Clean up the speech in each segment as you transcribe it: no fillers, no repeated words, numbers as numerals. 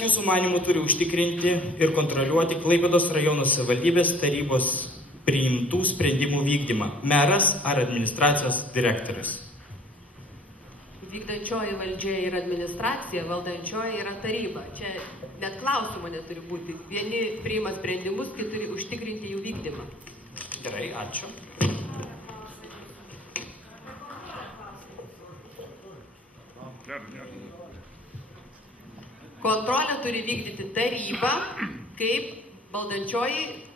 Jūsų manimų turi užtikrinti ir kontroliuoti Klaipėdos rajono savivaldybės tarybos priimtų sprendimų vykdymą? Meras ar administracijos direktorius? Vykdančioji valdžia yra administracija, valdančioji yra taryba. Čia net klausimo neturi būti. Vieni priima sprendimus, kai turi užtikrinti jų vykdymą. Gerai, ačiū. Kontrolę turi vykdyti taryba, kaip valdančioji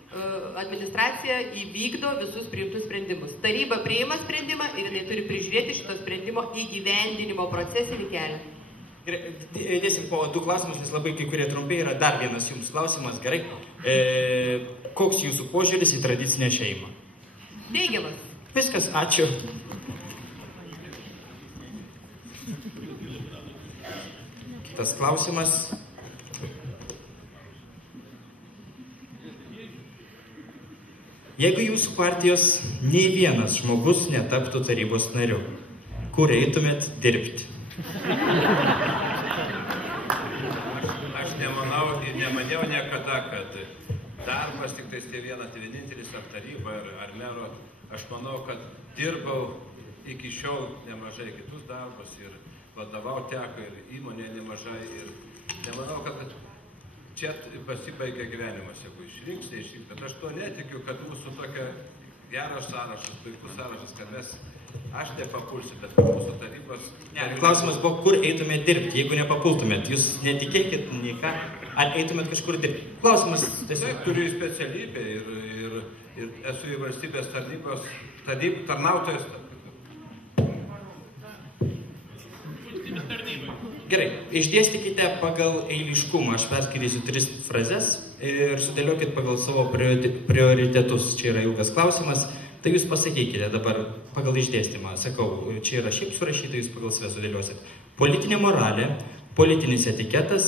administracija įvykdo visus priimtus sprendimus. Taryba priima sprendimą ir jinai turi prižiūrėti šito sprendimo įgyvendinimo procesinį kelią. Dėsim po du klausimus, nes labai kai kurie trumpai yra. Dar vienas jums klausimas, gerai. Koks jūsų požiūris į tradicinę šeimą? Teigiamas. Viskas, ačiū. Kitas klausimas. Jeigu jūsų partijos nei vienas žmogus netaptų tarybos nariu, kur eitumėt dirbti? Aš nemanau ir nemaniau niekada, kad darbas tik tai vienintelis ar taryba, ar mero. Aš manau, kad dirbau iki šiol nemažai kitus darbus ir vadovau teko ir įmonė nemažai. Ir nemanau, kad čia pasibaigia gyvenimas, jeigu išrinks, neišrinks. Bet aš to netikiu, kad mūsų tokia geras sąrašas, puikus sąrašas, kad aš nepapulsiu, bet mūsų tarybos... Ne, klausimas buvo, kur eitumėt dirbti, jeigu nepapultumėt. Jūs netikėkit nei ką, ar eitumėt kažkur dirbti. Klausimas tiesiog... Turiu specialybę ir esu į valstybės tarnautojas. Gerai, išdėstykite pagal eiliškumą. Aš perskaitysiu 3 frazes ir sudėliokit pagal savo prioritetus. Čia yra ilgas klausimas. Tai jūs pasakykite dabar pagal išdėstymą. Sakau, čia yra šiaip surašyta, jūs pagal save sudėliosit. Politinė moralė, politinis etiketas,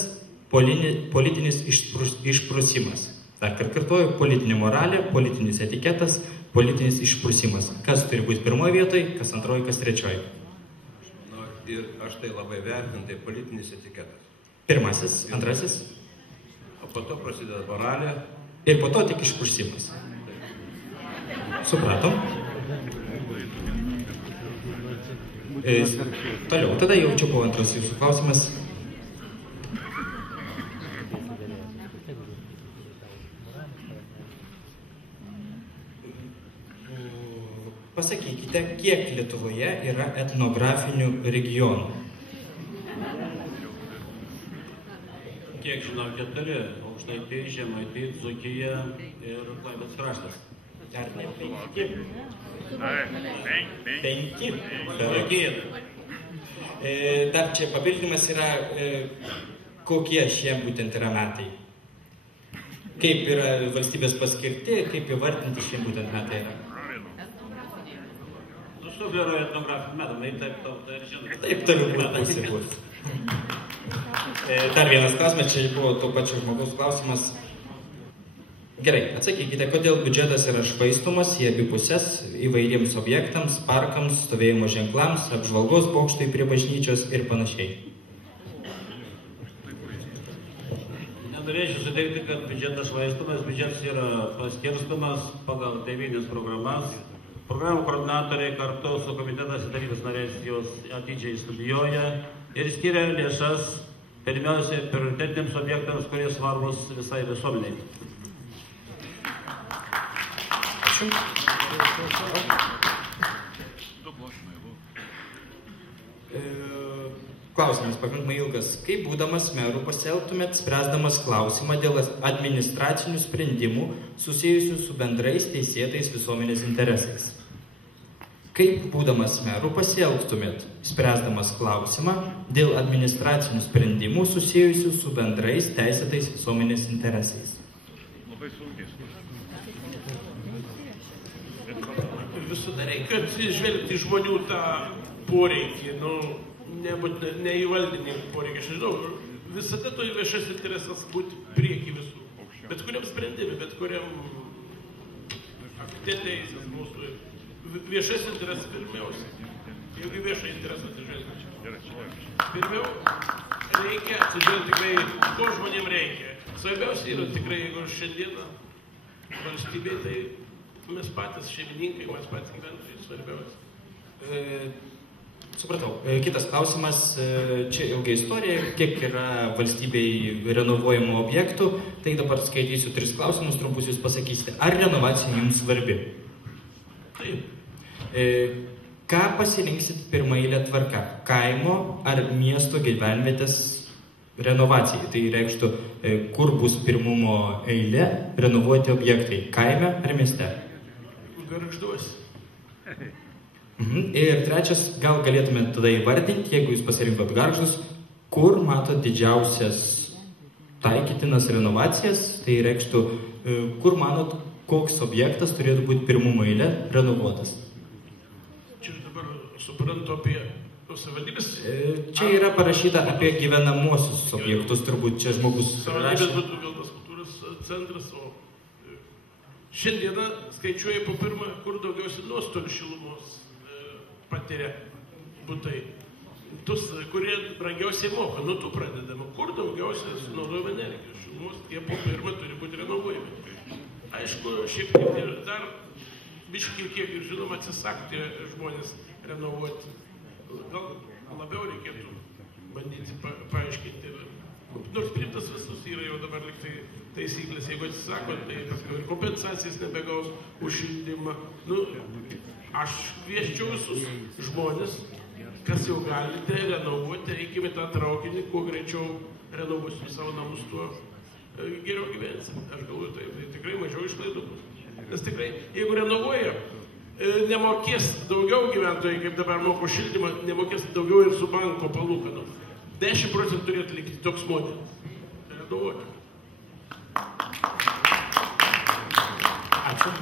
politinis išprusimas. Dar kartuoju, politinė moralė, politinis etiketas, politinis išprusimas. Kas turi būti pirmoje vietoje, kas antroji, kas trečioji? Ir aš tai labai vertinu, tai politinis etiketas. Pirmasis, antrasis. O po to prasideda moralė. Ir po to tik išprusimas. Supratom? Toliau, tada jau čia buvo antras jūsų klausimas. Pasakykite, kiek Lietuvoje yra etnografinių regionų? Kiek žinau, 4. Aukštaitija, Žemaitija, Dzūkija ir Klaipėdos kraštas. Dar ne 5. 5. Dar čia papildymas yra, kokie šie būtent yra metai. Kaip yra valstybės paskirti, kaip įvardinti šie būtent metai yra. Sufleruoja etnografinių metų, tai žinot. Taip, toliau pusė bus. Dar vienas klausimas, čia buvo to pačio žmogaus klausimas. Gerai, atsakykite, kodėl biudžetas yra švaistomas į abi pusės įvairiems objektams, parkams, stovėjimo ženklams, apžvalgos bokštui prie bažnyčios ir panašiai. Nenorėčiau suteikti, kad biudžetas švaistomas, biudžetas yra paskirstomas pagal 9 programas. Programų koordinatoriai kartu su komitetas ir tarybos nariais jos atidžiai studijuoja ir skiria lėšas pirmiausia prioritetiniams objektams, kurie svarbus visai visuomeniai. Ačiū. Klausimas pakankamai ilgas. Kaip būdamas merų pasielgtumėt, spręsdamas klausimą dėl administracinių sprendimų susijusių su bendrais teisėtais visuomenės interesais? Kaip būdamas merų pasielgtumėt, spręsdamas klausimą dėl administracinių sprendimų susijusių su bendrais teisėtais visuomenės interesais? Labai sunkiai. Visada reikia žvelgti žmonių tą poreikį, neįvaldinį poreikį. Aš nežinau, visada to viešas interesas būti prieki visų. Bet kuriam sprendimui, bet kuriam akte teisės mūsų. Viešas interesas pirmiausia. Jeigu viešą interesą atsižvelgti. Pirmiau, reikia, atsižiūrėti tikrai, ko žmonėms reikia. Svarbiausia yra tikrai, jeigu šiandieną valstybėje, tai mes patys šeimininkai, mes patys gyventojai svarbiausia. Supratau. Kitas klausimas, čia ilga istorija, kiek yra valstybei renovuojamų objektų, tai dabar skaitysiu 3 klausimus, trumpus jūs pasakysite. Ar renovacija jums svarbi? Taip. Ką pasirinksit pirmaeilę tvarką? Kaimo ar miesto gyvenvietės renovacijai? Tai reikštų, kur bus pirmumo eilė renovuoti objektai? Kaime ar mieste? Gargžduose. Ir trečias, gal galėtumėte tada įvardinti, jeigu jūs pasirinkot Gargždus, kur matot didžiausias taikytinas renovacijas, tai reikštų, kur manot, koks objektas turėtų būti pirmumo eilė renovuotas? Čia dabar suprantu apie savivaldybės. Čia yra parašyta apie gyvenamosius objektus, turbūt čia žmogus savivaldybės būtų gal tas kultūros centras, o šiandieną skaičiuoja po pirmą, kur daugiausiai nuostolių šilumos patiria butai. Tus, kurie brangiausiai moka, nuo tų pradedama. Kur daugiausiai sunaudojama energijos šilumos, tie po pirmą turi būti renovuojami. Aišku, šiek tiek ir dar biškį kiek ir žinoma atsisakti žmonės renovuoti. Gal labiau reikėtų bandyti paaiškinti. Nors priimtas visus yra jau dabar liktai taisyklės, jeigu atsisako, tai ir kompensacijas nebegaus už šildymą. Aš kvieščiau visus žmonės, kas jau galite renovuoti, eikime tą traukinį, kuo greičiau renovuosime savo namus, tuo geriau gyvensime. Aš galvoju, tai tikrai mažiau išlaidų bus. Nes tikrai, jeigu renovuoja, nemokės daugiau gyventojai, kaip dabar moko šildymą, nemokės daugiau ir su banko palūkanų. 10% turėtų likti toks modelis. Renovuoti. Ačiū.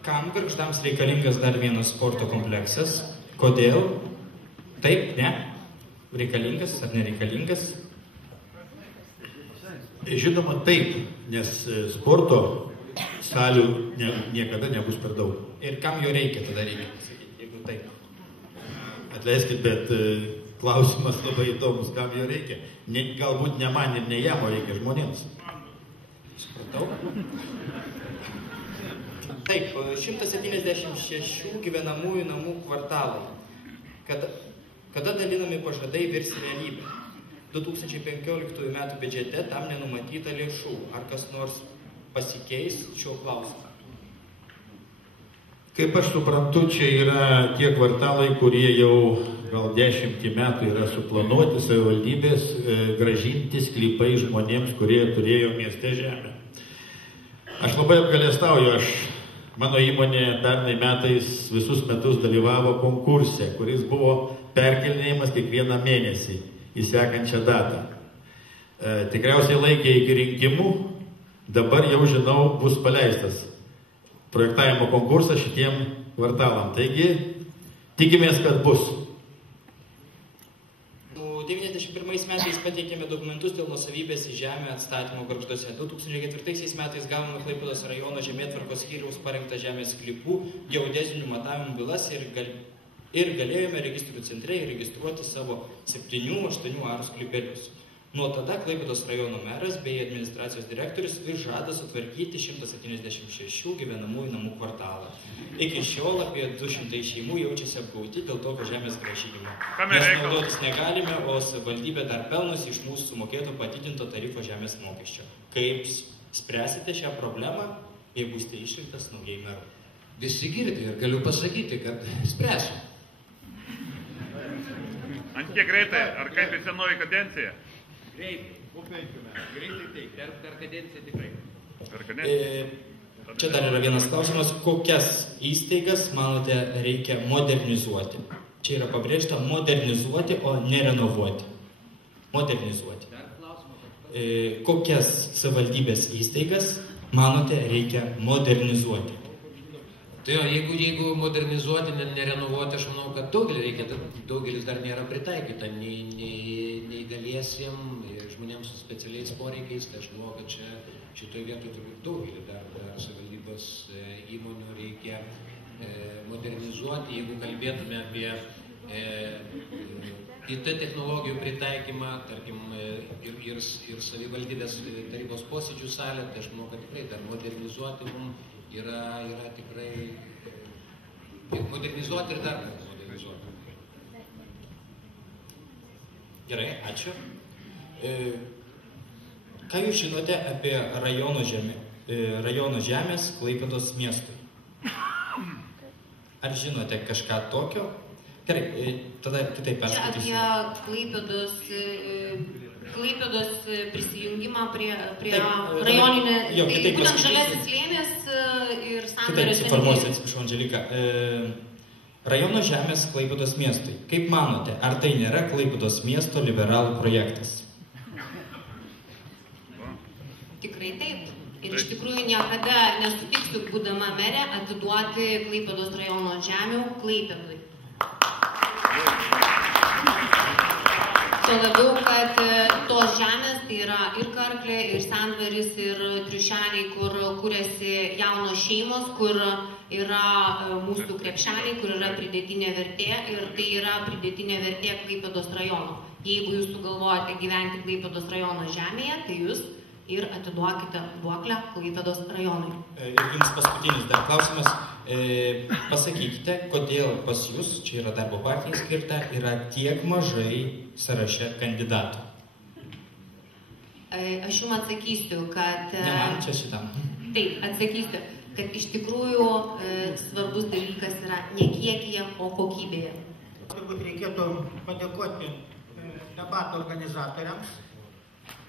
Kam Gargždams reikalingas dar vienas sporto kompleksas? Kodėl? Taip, ne? Reikalingas ar nereikalingas? Žinoma, taip, nes sporto salių niekada nebus per daug. Ir kam jo reikia tada reikia, jeigu taip? Atleiskit, bet klausimas labai įdomus, kam jo reikia. Galbūt ne man ir ne jam, o reikia žmonėms. Supratau. Taip, 176 gyvenamųjų namų kvartalai. Kada dalinami pažadai virs realybė? 2015 metų biudžete tam nenumatyta lėšų. Ar kas nors pasikeis šiuo klausimu? Kaip aš suprantu, čia yra tie kvartalai, kurie jau gal 10 metų yra suplanuoti savivaldybės grąžinti sklypai žmonėms, kurie turėjo mieste žemę. Aš labai apgailestauju, mano įmonė pernai metais visus metus dalyvavo konkurse, kuris buvo perkelinėjimas kiekvieną mėnesį į sekančią datą. Tikriausiai laikė iki rinkimų, dabar jau žinau, bus paleistas projektavimo konkursas šitiem kvartalam. Taigi, tikimės, kad bus. 91 metais pateikėme dokumentus dėl nuosavybės į žemę atstatymo Gargžduose. 2004 metais gavome Klaipėdos rajono žemėtvarkos skyriaus parengtą žemės sklypų geodezinių matavimų bylas ir galėjome registrų centre įregistruoti savo 7-8 arų sklypelius. Nuo tada Klaipėdos rajono meras bei administracijos direktorius vis žada sutvarkyti 176 gyvenamųjų namų kvartalą. Iki šiol apie 200 šeimų jaučiasi apgauti dėl tokio žemės grąžinimo. Mes naudotis negalime, o savivaldybė dar pelnosi iš mūsų sumokėto padidinto tarifo žemės mokesčio. Kaip spręsite šią problemą, jeigu būsite išrinktas naujai meru? Visi girdi ir galiu pasakyti, kad spręsiu. Ant kiek greitai? Ar kaip į senoji kadencija? Greitai, po 5 metų. Greitai taip, per kadenciją tikrai. Per kadenciją? Čia dar yra vienas klausimas, kokias įstaigas, manote, reikia modernizuoti? Čia yra pabrėžta modernizuoti, o ne renovuoti. Modernizuoti. Kokias savivaldybės įstaigas, manote, reikia modernizuoti? Tai jo, jeigu modernizuoti, nerenovuoti, aš manau, kad daugelis dar nėra pritaikyta nei galiesiem ir žmonėms su specialiais poreikiais, tai aš manau, kad šitoje vietoje turbūt daugelį dar savivaldybės įmonių reikia modernizuoti. Jeigu kalbėtume apie IT technologijų pritaikymą, tarkim, ir savivaldybės tarybos posėdžių salę, tai aš manau, kad tikrai dar modernizuoti mums yra tikrai modernizuoti ir dar modernizuoti. Gerai, ačiū. Ką jūs žinote apie rajono žemės Klaipėdos miestui? Ar žinote kažką tokio? Gerai, tada kitaip perskaitysiu. Apie Klaipėdos prisijungimą prie rajoninė, tai būtent Žaliasis slėnis ir sandorio. Kitaip suformuosiu, atsiprašau, Andželika. Rajono žemės Klaipėdos miestui. Kaip manote, ar tai nėra Klaipėdos miesto liberalų projektas? Tikrai taip. Ir iš tikrųjų niekada nesutiksiu, būdama merė, atiduoti Klaipėdos rajono žemių Klaipėdui. Tuo labiau, kad tos žemės tai yra ir Karklė, ir Sandvaris, ir Triušeliai, kur kūrėsi jaunos šeimos, kur yra mūsų krepšeliai, kur yra pridėtinė vertė ir tai yra pridėtinė vertė Klaipėdos rajono. Jeigu jūs sugalvojate gyventi Klaipėdos rajono žemėje, tai jūs ir atiduokite duoklę Klaipėdos rajonui. Ir jums paskutinis dar klausimas. Pasakykite, kodėl pas jūs, čia yra darbo partijai skirta, yra tiek mažai sąraše kandidatų? Aš jums atsakysiu, kad... Ne man, čia šitam. Taip, atsakysiu, kad iš tikrųjų svarbus dalykas yra ne kiekyje, o kokybėje. Turbūt reikėtų padėkoti debato organizatoriams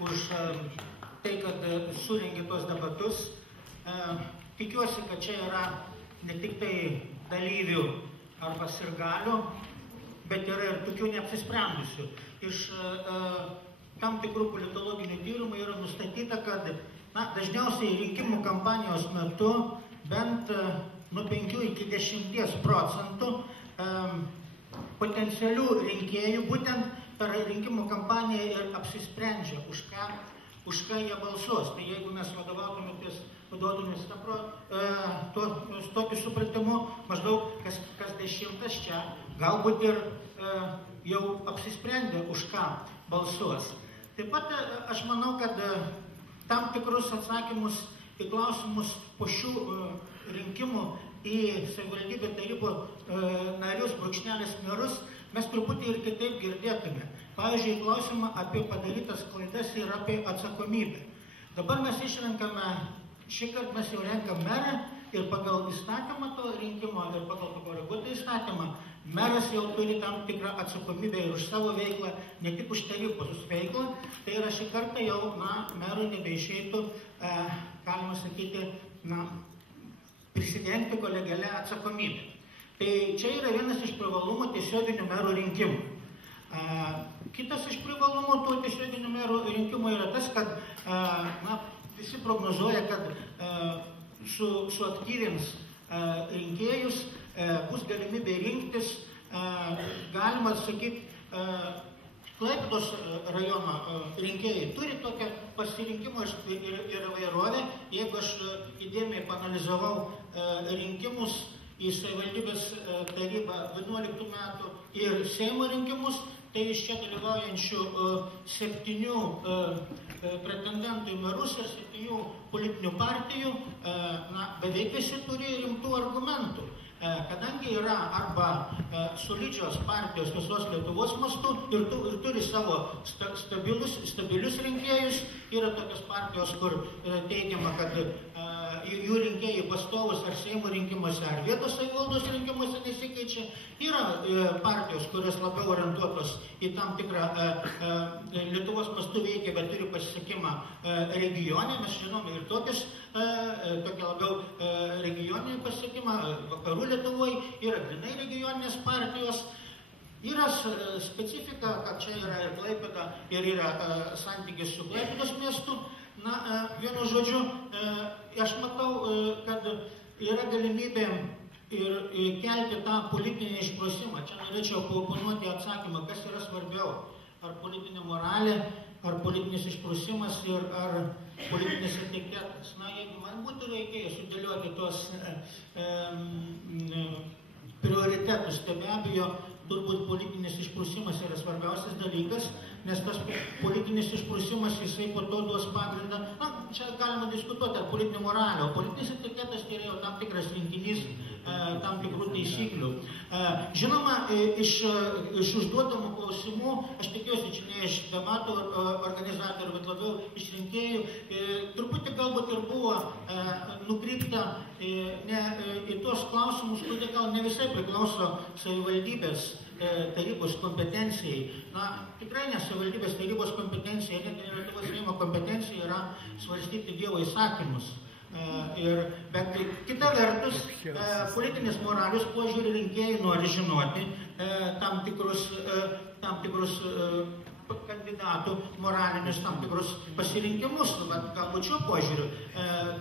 už tai, kad surengė tos debatus. Tikiuosi, kad čia yra ne tik tai dalyvių arba sirgalių, bet yra ir tokių neapsisprendusių. Iš tam tikrų politologinių tyrimų yra nustatyta, kad dažniausiai rinkimų kampanijos metu bent nuo 5 iki 10% potencialių rinkėjų būtent per rinkimų kampaniją ir apsisprendžia, už ką jie balsuos. Tai jeigu mes vadovautumės tokiu supratimu, maždaug kas 10 čia galbūt ir jau apsisprendė, už ką balsuos. Taip pat aš manau, kad tam tikrus atsakymus į klausimus po šių rinkimų į savivaldybių tarybų narius, brūkšnelis merus, mes truputį ir kitaip girdėtume. Pavyzdžiui, klausimą apie padarytas klaidas ir apie atsakomybę. Dabar mes išrenkame, šįkart mes jau renkam merą ir pagal įstatymą to rinkimo ir pagal pakoreguotą įstatymą meras jau turi tam tikrą atsakomybę ir už savo veiklą, ne tik už tarybos veiklą. Tai yra šį kartą jau, merui nebeišeitų, galima sakyti, prisidengti kolegialia atsakomybę. Tai čia yra vienas iš privalumų tiesioginių merų rinkimų. Kitas iš privalumų tų tiesioginių merų rinkimų yra tas, kad visi prognozuoja, kad suaktyvins rinkėjus, bus galimybė rinktis, galima sakyti, Klaipėdos rajono rinkėjai turi tokią pasirinkimą ir įvairovę. Jeigu aš įdėmiai panalizavau rinkimus į savivaldybės tarybą 11 metų ir Seimo rinkimus, tai iš čia dalyvaujančių 7 pretendentų į merus ir 7 politinių partijų, beveik visi turi rimtų argumentų. Kadangi yra arba solidžios partijos visos Lietuvos mastu ir turi savo stabilius rinkėjus, yra tokios partijos, kur teigiama, kad jų rinkėjai pastovus ar Seimo rinkimuose, ar vietos savivaldos rinkimuose nesikeičia. Yra partijos, kurios labiau orientuotos į tam tikrą Lietuvos mastu veikia, bet turi pasisekimą regione. Mes žinome ir tokią labiau regioninį pasisekimą vakarų Lietuvoje, yra grinai regioninės partijos. Yra specifika, kad čia yra ir Klaipėda, ir yra santykis su Klaipėdos miestu. Vienu žodžiu, aš matau, kad yra galimybė ir kelti tą politinį išprusimą. Čia norėčiau paoponuoti atsakymą, kas yra svarbiau. Ar politinė moralė, ar politinis išprusimas, ar politinis etiketas. Jeigu man būtų reikėjo sudėlioti tuos prioritetus, tai be abejo turbūt politinis išprusimas yra svarbiausias dalykas, nes tas politinis išprusimas jisai po to duos pagrindą, na, čia galima diskutuoti ar politinė moralė, o politinis etiketas tai yra jau tam tikras rinkinys tam tikrų taisyklių. Žinoma, iš užduodamų klausimų, aš tikiuosi, čia ne iš debatų organizatorių, bet labiau iš rinkėjų, truputį galbūt ir buvo nukreipta ne į tuos klausimus, kurie gal ne visai priklauso savivaldybės tarybos kompetencijai. Na, tikrai ne savivaldybės tarybos kompetencija, net ir Lietuvos Seimo kompetencija yra svarstyti Dievo įsakymus. Bet kita vertus, politinės moralius požiūrį rinkėjai nori žinoti tam tikrus kandidatų moralinius tam tikrus pasirinkimus. Galbūt šiuo požiūriu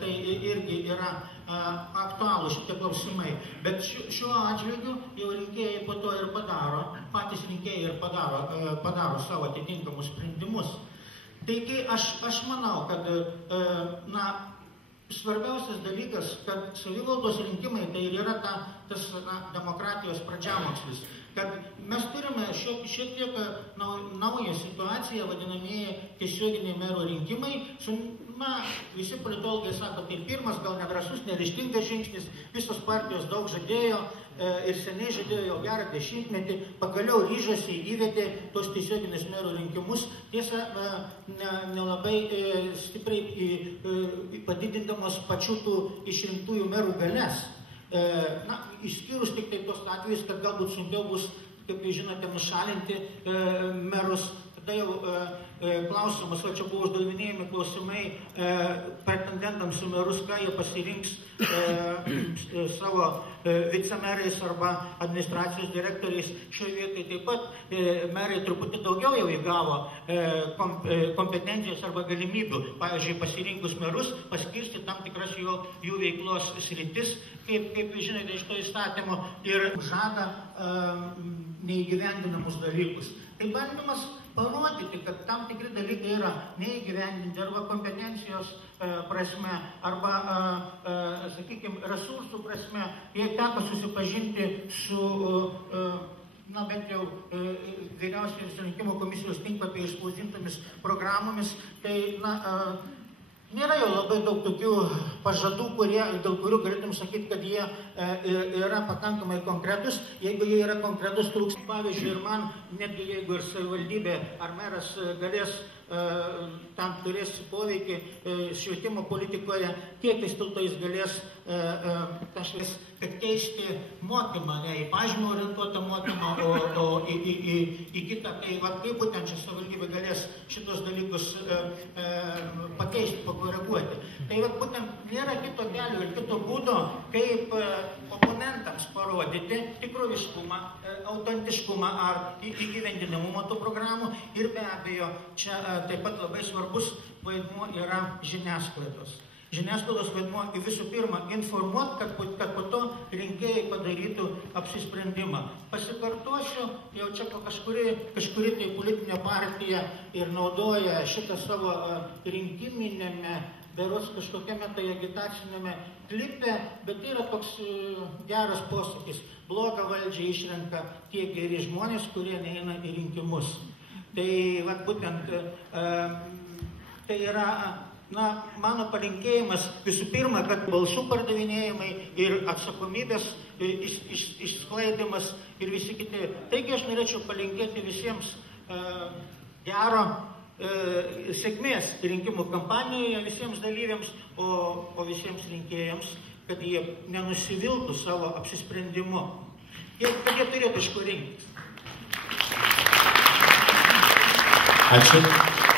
tai irgi yra aktualūs šitie klausimai. Bet šiuo atžvilgiu jau rinkėjai po to ir padaro, patys rinkėjai ir padaro savo atitinkamus sprendimus. Taigi aš manau, kad svarbiausias dalykas, kad savivaldos rinkimai tai yra tas demokratijos pradžiamokslis. Kad mes turime šiek tiek naują situaciją, vadinamieji tiesioginiai mero rinkimai. Visi politologai sako, tai pirmas, gal nedrąsus, neryžtingas žingsnis, visos partijos daug žadėjo ir seniai žadėjo jau gerą dešimtmetį, pagaliau ryžosi įvedė tos tiesioginius merų rinkimus, tiesa, nelabai stipriai padidindamos pačių tų išrinktųjų merų galias. Išskyrus tik tai tos atvejus, kad galbūt sunkiau bus, kaip jūs žinote, nušalinti merus. Tada jau klausimas, o čia buvo uždavinėjami klausimai pretendentams į merus, ką jie pasirinks savo vicemerais arba administracijos direktoriais. Šioje vietoje taip pat merai truputį daugiau jau įgavo kompetencijos arba galimybių. Pavyzdžiui, pasirinkus merus, paskirsti tam tikras jų veiklos sritis, kaip jūs žinote, iš to įstatymo ir žada neįgyvendinamus dalykus. Tai bandymas parodyti, kad tam tikri dalykai yra neįgyvendinti arba kompetencijos prasme, arba, sakykime, resursų prasme. Jei teko susipažinti su, bent jau vyriausiosios rinkimų komisijos tinklapyje išspausdintomis programomis, tai, nėra jau labai daug tokių pažadų, dėl kurių galėtum sakyti, kad jie yra pakankamai konkretus. Jeigu jie yra konkretus, trūks. Pavyzdžiui, ir man, netgi jeigu ir savivaldybė ar meras galės, tam turės poveikį švietimo politikoje, kiek vis dėlto jis galės kad keisti mokymą, ne į pažymą orientuotą mokymą, o į kitą. Tai kaip būtent čia savivaldybė galės šitos dalykus pakeisti, pakoreguoti. Tai būtent nėra kito kelio ir kito būdo, kaip oponentams parodyti tikroviškumą, autentiškumą ar įgyvendinamumą tų programų. Ir be abejo, čia taip pat labai svarbus vaidmuo yra žiniasklaidos. Žiniasklaidos vaidmuo visų pirma informuoti, kad po to rinkėjai padarytų apsisprendimą. Pasikartosiu, jau čia kažkuri tai politinė partija ir naudoja šitą savo rinkiminėme, berods kažkokiame tai agitacinėme klipe, bet tai yra toks geras posakis. Blogą valdžią išrenka tie geri žmonės, kurie neina į rinkimus. Tai būtent tai yra mano palinkėjimas visų pirma, kad balsų pardavinėjimai ir atsakomybės išsklaidimas ir visi kiti. Taigi aš norėčiau palinkėti visiems gero sėkmės rinkimų kampanijoje, visiems dalyviams, o visiems rinkėjams, kad jie nenusiviltų savo apsisprendimu. Kad jie turėtų iš ko rinktis. Ačiū.